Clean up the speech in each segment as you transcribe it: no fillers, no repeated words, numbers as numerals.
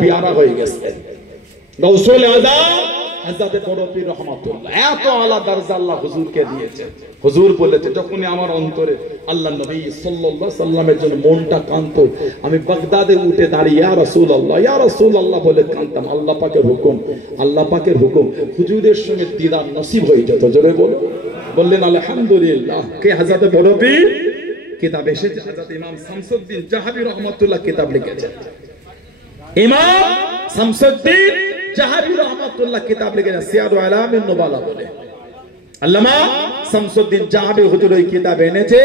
পিয়ারা হয়ে গেছে। গাউসুল আজম হযরত বড়পী রহমাতুল্লাহ এত আলা দরজা আল্লাহ হুজুরকে দিয়েছে। হুজুর বলেছে যখনই আমার অন্তরে আল্লাহ নবী সাল্লাল্লাহু আলাইহি সাল্লামের জন্য মনটা কাঁদতো, আমি বাগদাদে উঠে দাঁড়িয়ে ইয়া রাসূলুল্লাহ বলে কাঁদতাম। আল্লাহ পাকের হুকুম, আল্লাহ পাকের হুকুম, হুজুরের সঙ্গে দিদার নসিব হয়ে যেত। জোরে বললেন আলহামদুলিল্লাহ। কে? হযরত বড়পী। কিতাব এসেছে, হযরত ইমাম শামসুদ্দিন জাহাবি রহমাতুল্লাহ কিতাব লিখেছেন। ইমাম শামসুদ্দিন জাহাবি রহমাতুল্লাহ কিতাব লিখেছেন সিয়ারু আলামিন নুবালা বলে। আল্লামা শামসুদ্দিন জাহাবি হুজুর ওই কিতাব এনেছে।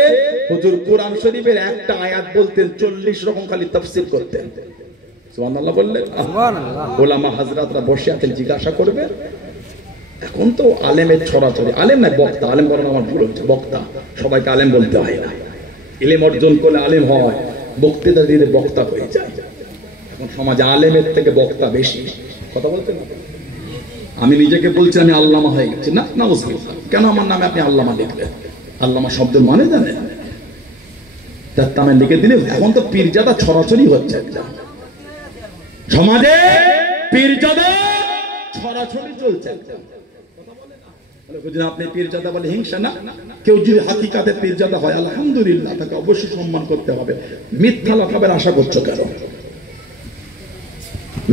হুজুর কোরআন শরীফের একটা আয়াত বলতেন 40 রকম খালি তাফসীর করতেন। সুবহানাল্লাহ বললেন। সুবহানাল্লাহ। ওলামা হযরতরা বসে আছেন, জিজ্ঞাসা করবে। এখন তো আলেমের ছড়াছড়ি, আলেম না বক্তা, আলেম বলেন আমার ভুল হচ্ছে, বক্তা। সবাইকে আলেম বলতে হয় না, ইলম অর্জন করলে আলেম হয়, বক্তৃতা দিলে বক্তা হয়ে যায়। এখন সমাজে আলেমের থেকে বক্তা বেশি। কথা বলতে না, আমি নিজেকে বলছি আমি আল্লামা হয়ে গেছি না, নাউজুবিল্লাহ। কেন আমার নামে আপনি আল্লামা লিখলেন? আল্লামা শব্দের মানে জানেন? তার নামে লিখে দিলে এখন তো পীরজাদা ছড়াছড়ি হচ্ছে একটা সমাজে, পীরজাদা ছড়াছড়ি চলছে একটা। আপনি পীরজাদা বলে হিংসা না? কেউ যদি হাকিকাতে পীরজাদা হয় আলহামদুলিল্লাহ, তাকে অবশ্যই সম্মান করতে হবে। মিথ্যা লাকাবের আশা করছো কেন?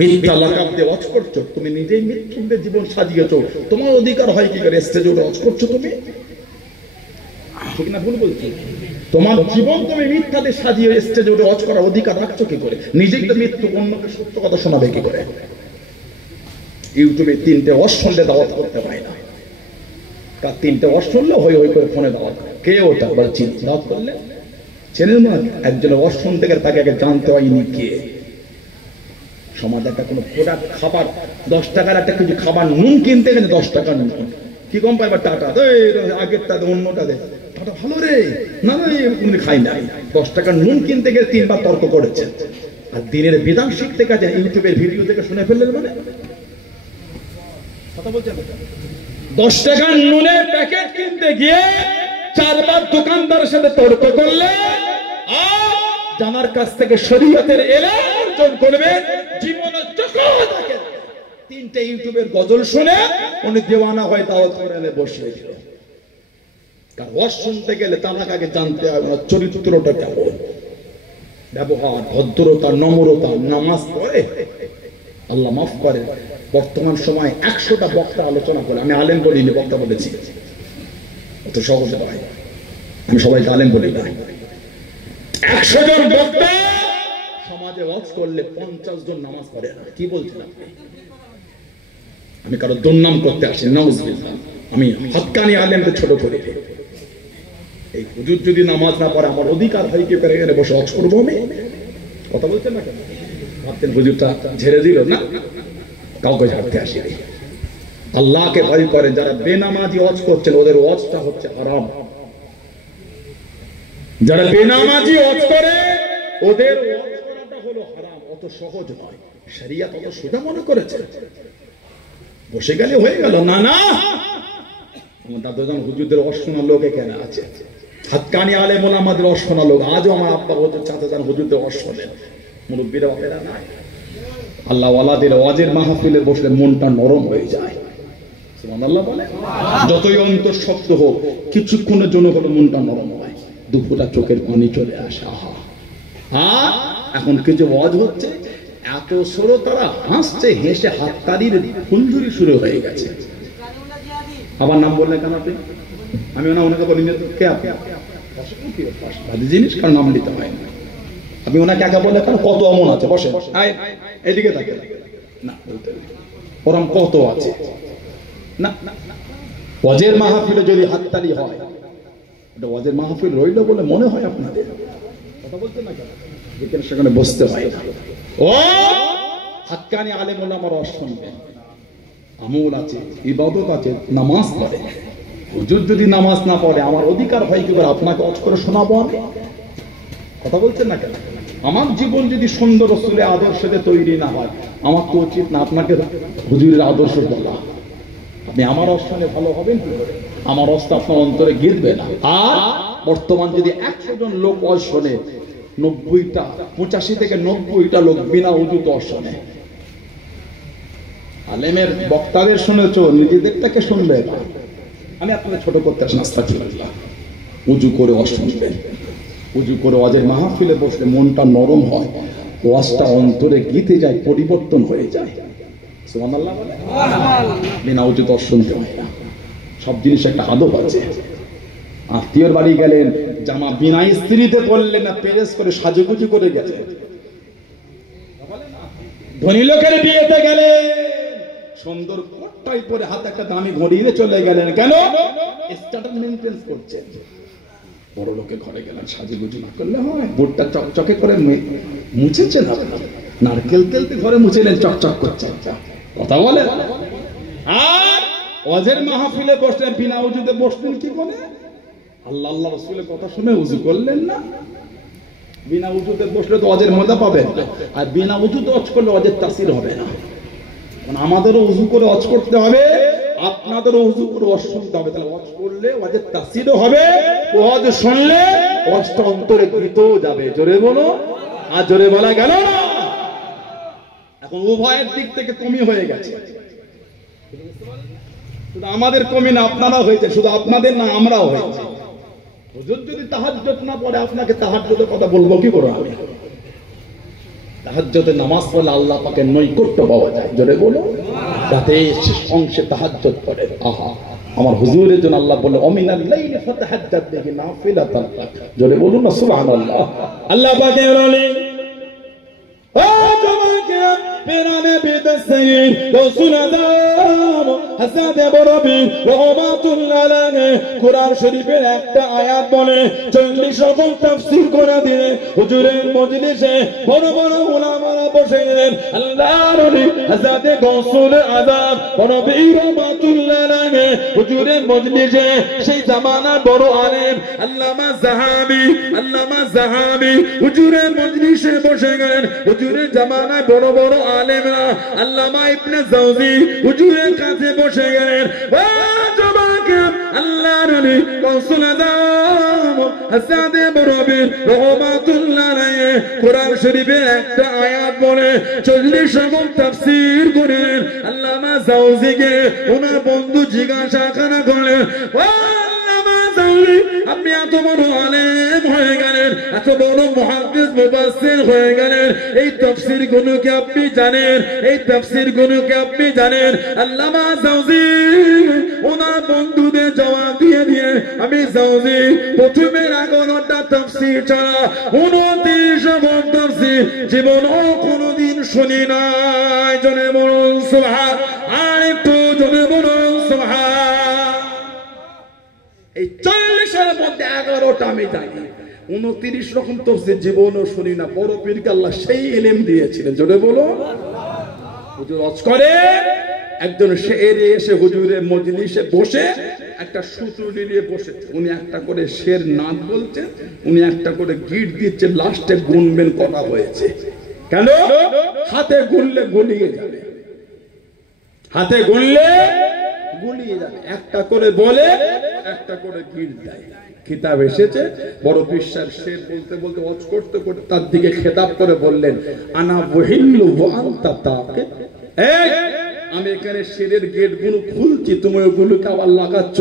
মিথ্যা লাকাব দিয়ে ওয়াজ করছো, তুমি নিজেই মৃত্যুদের জীবন সাজিয়েছো। তোমার অধিকার হয় কি করে স্টেজে উঠে ওয়াজ করছো? তুমি ঠিক না ভুল বলছো? তোমার জীবন তুমি মিথ্যাতে সাজিয়ে স্টেজে উঠে ওয়াজ করার অধিকার রাখছো কি করে? নিজেই তো মৃত্যু, অন্যকে সত্য কথা শোনাবে কি করে? ইউটিউবে 3টে ওয়াজ শুনলে দাওয়াত করতে পারে না। তার 3টে ওয়াজ শুনলে হই হই করে ফোনে দাওয়াত। কে ওটা বলছি? দাওয়াত করলে চেনেন না? একজন ওয়াজ শুনতে গেলে তাকে আগে জানতে হয় ইনি কে। সমাজ একটা কোনো প্রোডাক্ট, খাবার, 10 টাকার একটা কিছু খাবার, নুন কিনতে গেলে 10 টাকা নুন কি কম পাই? টাটা আগেরটা অন্যটা দে, টাটা ভালো রে, না না উনি খাই না। 10 টাকার নুন কিনতে গেলে 3বার তর্ক করেছে। আর দিনের বিধান শিখতে গেছে ইউটিউবের ভিডিও থেকে শুনে ফেললেন মানে কথা বলছেন। 10 টাকার নুনের প্যাকেট কিনতে গিয়ে 4বার দোকানদারের সাথে তর্ক করলে জানার কাছ থেকে শরীয়তের এলেম অর্জন করবে, জীবনে যখন থাকে 3টে ইউটিউবের গজল শুনে উনি দেওয়ানা হয়ে দাওয়াত করে বসে গেল। তার ওয়াজ শুনতে গেলে তার আগে জানতে হবে ওনার চরিত্রটা কেমন, ব্যবহার, ভদ্রতা, নম্রতা, নামাজ পড়ে। আল্লাহ মাফ করে, বর্তমান সময় 100টা বক্তা আলোচনা করে, আমি আলেম বলিনি, বক্তা বলেছি, অত সহজে নয়, আমি সবাইকে আলেম বলি না। 100 জন বক্তা সমাজে ওয়াজ করলে 50 জন নামাজ পড়ে না। কি বলছেন আপনি? আমি কারো দুর্নাম করতে আসি নাউজুবিল্লাহ, আমি হক্কানি আলেমকে ছোট করি। এই হুজুর যদি নামাজ না পড়ে আমার অধিকার হয় কি পেরে গেলে বসে ওয়াজ করবো আমি? কথা বলছেন না কেন? ভাবতেন হুজুরটা ঝেড়ে দিল না, কাউকে ঝাড়তে আসেনি। আল্লাহকে ভয় করে যারা বেনামাজি ওয়াজ করছেন ওদের ওয়াজটা হচ্ছে হারাম। যারা বেনামাজি ওয়াজ করে ওদের ওয়াজ করাটা হলো হারাম। অত সহজ নয়, শরিয়ত অত সোজা মনে করেছে। বসে গেলে হয়ে গেল না, না। আমার দাদাজান হুজুরদের ওয়াজ শোনার লোক এখানে আছে, হাক্কানি আলেম ওলামাদের ওয়াজ শোনার লোক। আজও আমার আব্বা হুজুর, চাচাজান হুজুরদের ওয়াজ শোনেন, মুরব্বীরা বাপেরা নাই। আল্লাহ ওয়ালাদের ওয়াজের মাহফিলে বসলে মনটা নরম হয়ে যায়। সুবহানাল্লাহ বলে। যতই অন্তর শক্ত হোক কিছুক্ষণের জন্য হলো মনটা নরম হয়, দুপুরা চোখের পানি চলে আসে। আহা, আর এখন কিছু ওয়াজ হচ্ছে, এত শ্রোতারা হাসছে, হেসে হাততালির ফুলঝুরি শুরু হয়ে গেছে। আবার নাম বললেন কেন আপনি? আমি ওনাকে বলি কে আপনি জিনিস, কারণ নাম দিতে হয় না। আপনি ওনাকে একা বললে কেন? কত অমন আছে, বসে এদিকে থাকে না, বলতে ওরম কত আছে না। ওয়াজের মাহফিলে যদি হাততালি হয়, এটা ওয়াজের মাহফিল রইল বলে মনে হয় আপনাদের? কথা বলতে না কেন? যেখানে সেখানে বসতে হয় না। ও হাক্কানি আলেম ওলামার ওয়াজ শুনবেন, আমল আছে, ইবাদত আছে, নামাজ পড়ে। হুজুর যদি নামাজ না পড়ে আমার অধিকার হয় কি করে আপনাকে ওয়াজ করে শোনাবো আমি? কথা বলছেন না কেন? আমার জীবন যদি সুন্দর রাসূলের আদর্শে তৈরি না হয়, আমার তো উচিত না আপনাকে হুজুরের আদর্শ বলা। আপনি আমার অবস্থানে ভালো হবেন কি করে? আমার অবস্থা আপনার অন্তরে গিলবে না। আর বর্তমান যদি 100 জন লোক ওয়াজ শোনে, 90টা 85 থেকে 90টা লোক বিনা উজু দর্শনে। আলেমের বক্তাদের শুনেছো, নিজেদেরটাকে শুনবে না। আমি আপনাদের ছোট করতে আসি, আস্তাগফিরুল্লাহ। উজু করে ওয়াজ শুনবেন, উজু করে ওয়াজের মাহফিলে বসলে মনটা নরম হয়, ওয়াজটা অন্তরে গীতে যায়, পরিবর্তন হয়ে যায়। সুবহানাল্লাহ বলে। বিনা উজু দর্শন হয় না। সব জিনিস একটা আদব আছে। আত্মীয়র বাড়ি গেলেন, জামা বিনা ইস্ত্রিতে পরলেন না, পেরেস করে সাজুগুজু করে গেছে। ধনী লোকের বিয়েতে গেলে সুন্দর কোটটাই পরে হাতে একটা দামি ঘড়ি দিয়ে চলে গেলেন, কেন? স্ট্যাটাস মেইনটেইন করছেন। বড় লোকের ঘরে গেলেন, সাজুগুজু না করলে হয়? বুটটা চকচকে করে মুছেছেন, নারকেল তেলতে ঘরে মুছেলেন, চকচক করছেন, কথা বলে। আর ওয়াজের মাহফিলে বসলেন, বিনা উজুতে বসলেন কি করে? আল্লাহ আল্লাহ রাসূলের কথা শুনে উজু করলেন না। বিনা উজুতে বসলে তো ওয়াজের মজা পাবেন, আর বিনা উজুতে ওয়াজ করলে ওয়াজের তাসির হবে না। কারণ আমাদেরও উজু করে ওয়াজ করতে হবে, আপনাদেরও উজু করে ওয়াজ শুনতে হবে। তাহলে ওয়াজ করলে ওয়াজের তাসিরও হবে, ওয়াজ শুনলে ওয়াজটা অন্তরে গীতও যাবে। জোরে বলো, আর জোরে বলা গেল না। এখন উভয়ের দিক থেকে কমি হয়ে গেছে। শুধু আমাদের কমি না, আপনারাও হয়েছে। শুধু আপনাদের না, আমরাও হয়েছে। হুজুর যদি তাহাজ্জুদ না পড়ে, আপনাকে তাহাজ্জুদের কথা বলবো কি করে আমি? তাহাজ্জুদে নামাজ পড়লে আল্লাহ পাকের নৈকট্য পাওয়া যায়। জোরে বলো, যাতে শেষ অংশে তাহাজ্জুদ পড়ে। আহা, আমার হুজুরের জন্য আল্লাহ বলে অমিনাল লাইলি ফাতাহাজ্জাদ বিহি নাফিলাতান লাক। জোরে বলুন না সুবহানাল্লাহ। আল্লাহ পাকের ওলি ও জমাকে পেরানে বিদসির রাসূল আদম হাসাদ বরবি রহমাতুল্লাহ আলাইহি কুরআন শরীফের একটা আয়াত বলে 40 রকম তাফসীর করে দিয়ে হুজুরের মজলিসে বড় বড় উলামারা বসে গেলেন। আল্লাহর ওলি হাসাদ রাসূল আদম বরবি রহমাতুল্লাহ আলাইহি হুজুরের মজলিসে সেই জামানার বড় আলেম আল্লামা জাহাবি হুজুরের মজলিসে বসে গেলেন। হুজুরের জামানায় বড় বড় আলেমরা আল্লামা ইবনে জাওজি হুজুরের কাছে বসে গেলেন। আল্লাহর ওলি রাসূল আদম হাসাদ বরবি রহমাতুল্লাহ আলাইহি কোরআন শরীফের একটা আয়াত বলে 40 রকম তাফসীর করেন। আল্লামা জাওজিকে ওনার বন্ধু জিজ্ঞাসা করলেন, আপনি এত বড় আলেম হয়ে গেলেন, এত বড় মুহাদ্দিস মুফাসসির হয়ে গেলেন, এই তাফসীর গুলো কি আপনি জানেন? এই তাফসীর গুলো কি আপনি জানেন? আল্লামা জাওজি ওনার বন্ধুদের জবাব দিয়ে আমি জাওজি প্রথমের 11টা তাফসীর ছাড়া 29 রকম তাফসীর জীবনও কোনোদিন শুনি নাই। জনে বলুন সুবহান, আর একটু জনে বলুন সুবহান। এই 40-এর মধ্যে 11টা আমি জানি, 29 রকম তাফসীর জীবনও শুনি না। বড় পীরকে আল্লাহ সেই ইলম দিয়েছিলেন। জোরে বলো। হুজুর ওয়াজ করে, একজন শের এসে হুজুরের মজলিসে বসে একটা সূত্র নিয়ে বসেছে। উনি একটা করে শের নাদ বলছেন, উনি একটা করে গিট দিচ্ছে, লাস্টে গুনবেন কটা হয়েছে। কেন? হাতে গুনলে গুলিয়ে যাবে, হাতে গুনলে গুলিয়ে যাবে। একটা করে বলে, একটা করে গিট দেয়। কিতাব এসেছে, বড় পীর শের বলতে বলতে ওয়াজ করতে করতে তার দিকে খেতাব করে বললেন, আনা ওয়াহিল্লু ওয়া আনতা তাকিদ। এই আমি এখানে শেরের গেট গুলো খুলছি, তুমি ওগুলোকে আবার লাগাচ্ছ।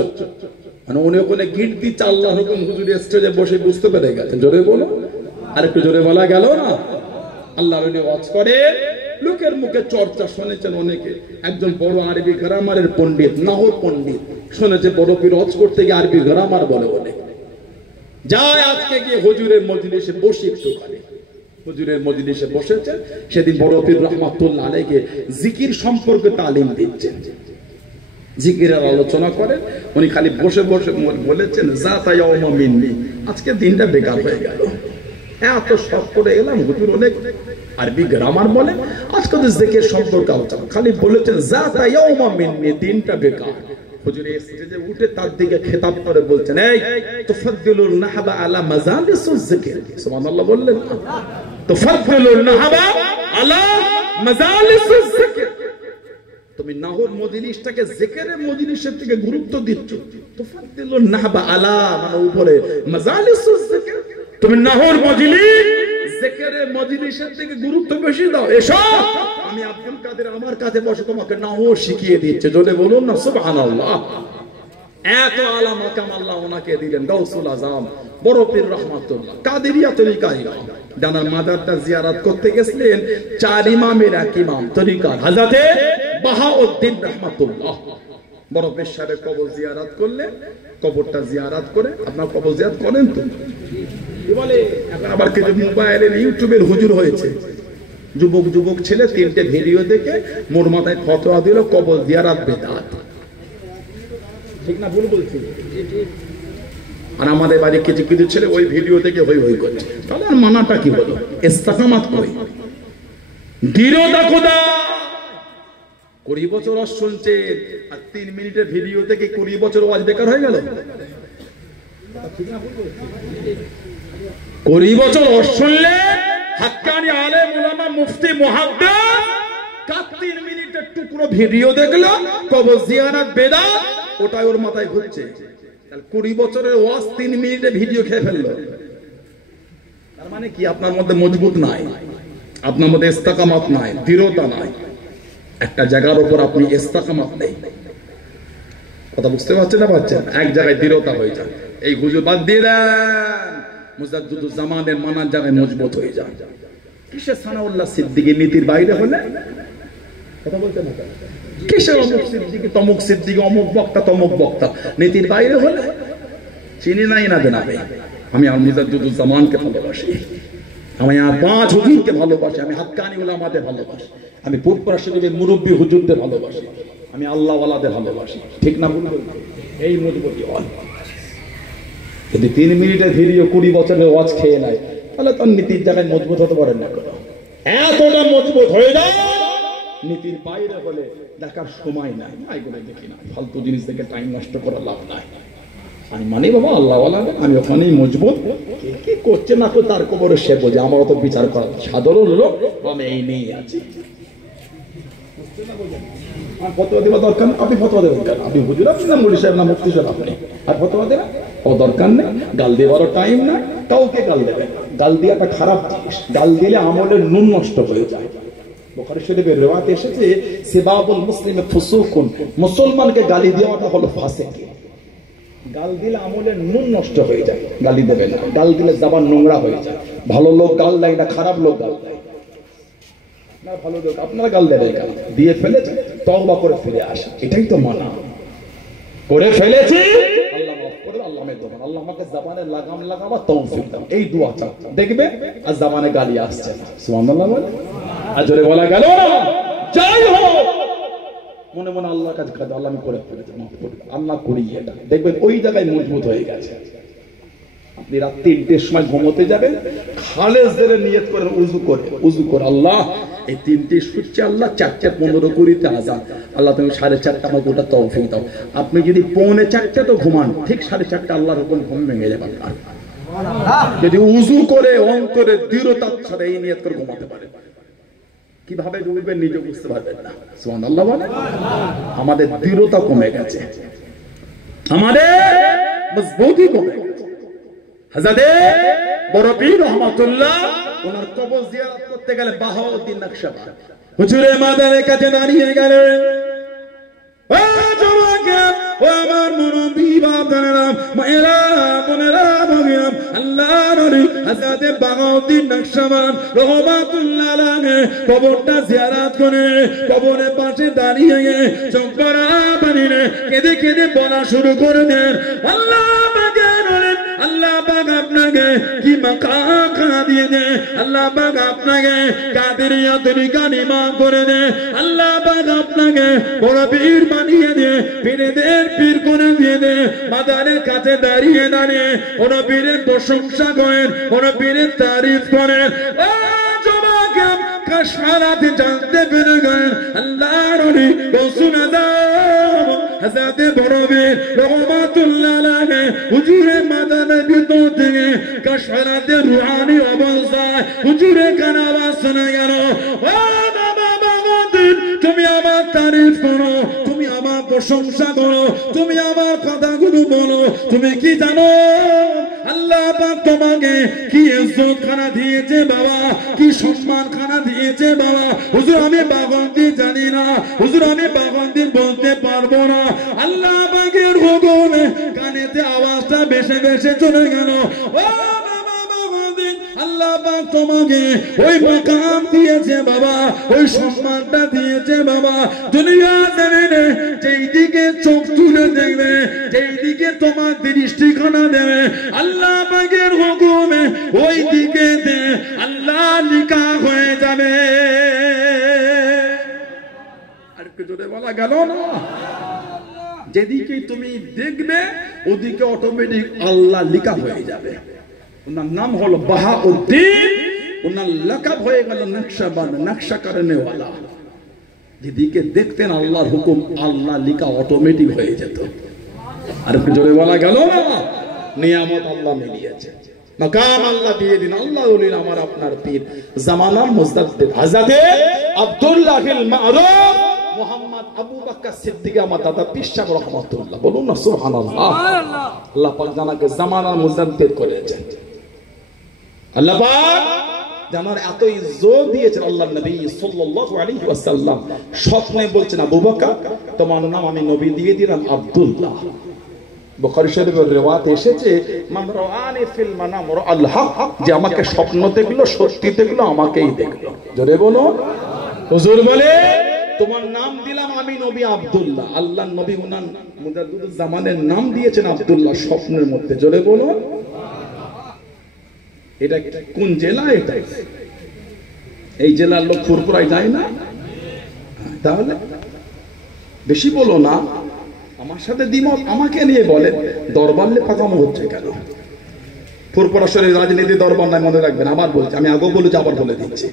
মানে উনি ওখানে গিট দিচ্ছে, আল্লাহর হুকুম হুজুর স্টেজে বসে বুঝতে পেরে গেছেন। জোরে বলো, আর একটু জোরে বলা গেল না? আল্লাহর ওলি ওয়াজ করে, লোকের মুখে চর্চা শুনেছেন অনেকে। একজন বড় আরবি গ্রামারের পণ্ডিত, নাহর পণ্ডিত, শুনেছে বড় পীর ওয়াজ করতে গিয়ে আরবি গ্রামার বলে অনেক। যায় আজকে গিয়ে হুজুরের মজলিসে বসে একটুখানি। হুজুরের মজলিসে বসেছেন, সেদিন বড় পীর রহমাতুল্লাহ আলাইহি জিকির সম্পর্কে তালিম দিচ্ছেন, জিকিরের আলোচনা করেন। উনি খালি বসে বসে বলেছেন, জাতা ইয়াউমা মিন্নি, আজকে দিনটা বেকার হয়ে গেল। এত শখ করে এলাম, হুজুর অনেক আরবি গ্রামার বলে, আজকে তো জিকির সম্পর্কে আলোচনা, খালি বলেছেন জাতা ইয়াউমা মিন্নি, দিনটা বেকার। হুজুর স্টেজে উঠে তার দিকে খেতাব করে বলছেন, এই তুফাদ্দিলুন নাহবা আলা মাজালিসুজ যিকর। সুবহানাল্লাহ বললেন, তুফাদ্দিলুন নাহবা আলা মাজালিসুজ যিকর, তুমি নাহর মজলিসটাকে জিকিরের মজলিসের থেকে গুরুত্ব দিচ্ছ। তুফাদ্দিলুন নাহবা আলা মানে উপরে, মাজালিসুজ যিকর তুমি নাহর মজলিস জিকিরে মজলিসের থেকে গুরুত্ব বেশি দাও। এসো, আমি আব্দুল কাদের আমার কাছে বসে তোমাকে নাও শিখিয়ে দিচ্ছে। জোরে বলুন না সুবহানাল্লাহ। এত আলা মাকাম আল্লাহ ওনাকে দিলেন। গাউসুল আজম বড় পীর রহমাতুল্লাহ কাদেরিয়া তরিকায় ডানার মাজারটা জিয়ারত করতে গেছিলেন। 4 ইমামের এক ইমাম তরিকার হযরতে বাহাউদ্দিন রহমাতুল্লাহ বড় পীর সাহেবের কবর জিয়ারত করলেন। কবরটা জিয়ারত করে, আপনার কবর জিয়ারত করেন তো? কি বলে এখন আবার কিছু মোবাইলে ইউটিউবের হুজুর হয়েছে, যুবক যুবক ছেলে 3টে ভিডিও দেখে মোর মাথায় ফতোয়া দিল কবর জিয়ারত বেদাত। ঠিক না ভুল বলছি? আর আমাদের বাড়ি কিছু কিছু ছেলে ওই ভিডিও থেকে হই হই করছে। তাহলে আর মানাটা কি হলো? ইস্তেকামাত কই, দৃঢ়তা খোদা। 20 বছর ওয়াজ শুনছে আর 3 মিনিটের ভিডিও থেকে 20 বছর ওয়াজ বেকার হয়ে গেল। 20 বছর ওয়াজ শুনলে হাক্কানি আলেম উলামা মুফতি মুহাদ্দিস 3 মিনিটের টুকরো ভিডিও দেখলো কবর জিয়ারত বেদাত, ওটাই ওর মাথায় ঘুরছে। 20 বছরের ওয়াজ 3 মিনিটে ভিডিও খেয়ে ফেললো। তার মানে কি? আপনার মধ্যে মজবুত নাই, আপনার মধ্যে ইস্তেকামাত নাই, দৃঢ়তা নাই। একটা জায়গার উপর আপনি ইস্তেকামাত নেই। কথা বুঝতে পারছেন না? পাচ্ছেন? এক জায়গায় দৃঢ়তা হয়ে যায়। এই হুজুর বাদ দিয়ে দেন, মুজাদ্দিদুজ জামানের মানার জায়গায় মজবুত হয়ে যায়। কিসে সানাউল্লাহ সিদ্দিকী নীতির বাইরে হলে কথা বলতে না? কিসের অমুক সিদ্দিকী তমুক সিদ্দিকী অমুক বক্তা তমুক বক্তা নীতির বাইরে হলে চিনি নাই না দেন। আমি আর মুজাদ্দিদুজ জামানকে ভালোবাসি, আমি আর 5 হুজুরকে ভালোবাসি, আমি হাক্কানি উলামাদের ভালোবাসি, আমি পুরপুরা শরীফের মুরব্বী হুজুরদের ভালোবাসি, আমি আল্লাহ ওয়ালাদের ভালোবাসি। ঠিক না ভুল? এই মজবুতি হয়। যদি 3 মিনিটের ভিডিও 20 বছরের ওয়াজ খেয়ে নেয় তাহলে তার নীতির জায়গায় মজবুত হতে পারেন না। এতটা মজবুত হয়ে যায়, নীতির বাইরে হলে দেখার সময় নাই। এগুলো দেখি না, ফালতু জিনিস দেখে টাইম নষ্ট করার লাভ নাই। আমি মানি বাবা আল্লাহ ওয়ালা, আমি ওখানেই মজবুত। কি করছে না তো তার কবরে সে বোঝে, আমার অত বিচার করা। সাধারণ লোক আমি এই নিয়ে আছি। ফতোয়া দেওয়া দরকার, আপনি ফতোয়া দেবেন কেন? আপনি হুজুর, আপনি না মুফতি সাহেব, না মুফতি সাহেব, আপনি আর ফতোয়া দেবেন ও দরকার নেই। গাল দেওয়ারও টাইম না, কাউকে গাল দেবেন। গাল দেওয়াটা খারাপ জিনিস, গাল দিলে আমলের নুন নষ্ট হয়ে যায়। বুখারী শরীফের রিওয়ায়াতে এসেছে সিবাবুল মুসলিমে ফুসুকুন, মুসলমানকে গালি দেওয়াটা হলো ফাসিকি। গাল দিলে আমলের নুন নষ্ট হয়ে যায়, গালি দেবেন না। গাল দিলে জবান নোংরা হয়ে যায়। ভালো লোক গাল দেয় না, খারাপ লোক গাল দেয় না। ভালো লোক আপনারা গাল দেবেন কেন? দিয়ে ফেলেছে, তওবা করে ফিরে আসে, এটাই তো মানা। করে ফেলেছি, আল্লাহ মাফ করে, আল্লাহ মে দোয়া, আল্লাহ আমাকে জবানে লাগাম লাগাবা তৌফিক দাও, এই দোয়া চাও। দেখবে আর জবানে গালি আসছে না। সুবহানাল্লাহ বলে আর জোরে বলা গেল না। যাই হোক, মনে মনে আল্লাহর কাছে কাঁদো, আল্লাহ আমি করে ফেলেছি, মাফ করে আল্লাহ করিয়ে এটা। দেখবেন ওই জায়গায় মজবুত হয়ে গেছে। আপনি রাত 3টের সময় ঘুমোতে যাবেন, খালেস দিলে নিয়ত করেন, উযু করে আল্লাহ এই 3টে সূর্যে আল্লাহ 4:15 করিতে আযান, আল্লাহ তুমি 4:30 আমাকে ওটা তৌফিক দাও। আপনি যদি 3:45 তো ঘুমান, ঠিক 4:30 আল্লাহর হুকুম ঘুম ভেঙে যাবে আপনার। যদি উযু করে অন্তরে দৃঢ়তার সাথে এই নিয়ত করে ঘুমাতে পারেন, কিভাবে ডুববেন নিজে বুঝতে পারবেন না। সুবহানাল্লাহ বলে। আমাদের দৃঢ়তা কমে গেছে, আমাদের মজবুতি কমে গেছে। হযরতে বড় পীর রহমাতুল্লাহ ওনার কবর জিয়ারত করতে গেলে বাহাউদ্দিন নকশবন্দি হুজুরের মাজারের কাছে দাঁড়িয়ে গেলেন। ও জওয়াকে, ও আমার মুরব্বি বাপদানেরা, মায়েরা, বোনেরা, ভগিরা, আল্লাহর নবী হযরতে বাহাউদ্দিন নকশবন্দি রহমাতুল্লাহ আলাইহি কবরটা জিয়ারত করে কবরের পাশে দাঁড়িয়ে চোখ ভরা পানি কেঁদে কেঁদে বলা শুরু করে দেন, আল্লাহ আল্লাহ পাক আপনাকে কি মাকাম খানা দিয়ে দে, আল্লাহ পাক আপনাকে কাদেরিয়া তরিকা নির্মাণ করে দে, আল্লাহ পাক আপনাকে বড় পীর বানিয়ে দে, পীরদের পীর করে দিয়ে দে। মাজারের কাছে দাঁড়িয়ে দাঁড়িয়ে ওর পীরের প্রশংসা করেন, ওর পীরের তারিফ করেন। ও জবাকে কাশফারাতে জানতে পেরে গেলেন আল্লাহর নবী রাসূল হযরতে বড় পীর রহমাতুল্লাহ আলাইহি হুজুরের মাজারের ভিতর থেকে কাশফারাতে রুহানি অবস্থায় হুজুরের কানে আওয়াজ শোনা গেল, ও বাবা বাবাদিন, তুমি আমার তারিফ করো, তুমি আমার প্রশংসা করো, তুমি আমার কথাগুলো বলো। তুমি কি জানো আল্লাহ পাক তোমাকে কি ইজ্জত খানা দিয়েছে বাবা, কি সম্মান খানা দিয়েছে বাবা। হুজুর আমি বাগানদি জানি না, হুজুর আমি বাগানদি বলতে পারবো না। আল্লাহ পাকের হুকুমে কানেতে আওয়াজটা ভেসে ভেসে চলে গেল। ও আল্লাহ পাক তোমাকে ওই মাকাম দিয়েছে বাবা, ওই সম্মানটা দিয়েছে বাবা। দুনিয়া জমিনে যেই দিকে চোখ তুলে দেখবে, যেই দিকে তোমার দৃষ্টিখানা দেবে, আল্লাহ পাকের হুকুমে ওই দিকে আল্লাহ নিকাহ হয়ে যাবে। আর কি জোরে বলা গেল না? যেদিকে তুমি দেখবে ওদিকে অটোমেটিক আল্লাহ নিকাহ হয়ে যাবে। ওনার নাম হলো বাহাউদ্দিন, ওনার লাকাব হয়ে গেল নকশাবান, নকশা করনে ওয়ালা। যেদিকে দেখতেন আল্লাহর হুকুম, আল্লাহ লিখা অটোমেটিক হয়ে যেত। আর একটু জোরে বলা গেল না? নিয়ামত আল্লাহ মিলিয়েছে, মাকাম আল্লাহ দিয়ে দিন। আল্লাহ বলেন আমার আপনার পীর জামানার মুজদ্দিদ হযরত আব্দুল্লাহিল মারুফ মুহাম্মদ আবু বকর সিদ্দিক আমার দাদা পীর সাহেব রাহমাতুল্লাহ। বলুন না সুবহানাল্লাহ। আল্লাহ পাক জানাকে জামানার মুজদ্দিদ করেছেন। আল্লাহ পাক জানার এত ইজ্জত দিয়েছেন। আল্লাহর নবী সাল্লাল্লাহু আলাইহি ওয়াসাল্লাম স্বপ্নে বলছেন আবু বকর তোমার নাম আমি নবী দিয়ে দিলাম আব্দুল্লাহ। বুখারী শরীফের রিওয়ায়াত এসেছে মান রাআনি ফিল মানাম রাআল হক, যে আমাকে স্বপ্ন দেখলো সত্যি দেখলো আমাকেই দেখলো। জোরে বলো। হুজুর বলে তোমার নাম দিলাম আমি নবী আব্দুল্লাহ। আল্লাহর নবী উনার মুজাদ্দিদুল জামানের নাম দিয়েছেন আব্দুল্লাহ স্বপ্নের মধ্যে। জোরে বলো। এটা কোন জেলা? এটা এই জেলার লোক ফুরফুরায় যায় না? তাহলে বেশি বলো না, আমার সাথে দ্বিমত আমাকে নিয়ে বলে দরবারে পাকানো হচ্ছে কেন? ফুরফুরা শরীর রাজনীতি দরবার নাই, মনে রাখবেন। আবার বলছি, আমি আগেও বলেছি আবার বলে দিচ্ছি,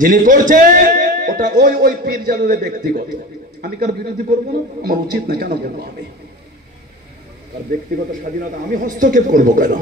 যিনি করছে ওটা ওই ওই পীর জালালের ব্যক্তিগত। আমি কার বিরোধী করবো না, আমার উচিত না। কেন করবো? আমি তার ব্যক্তিগত স্বাধীনতা আমি হস্তক্ষেপ করবো কেন?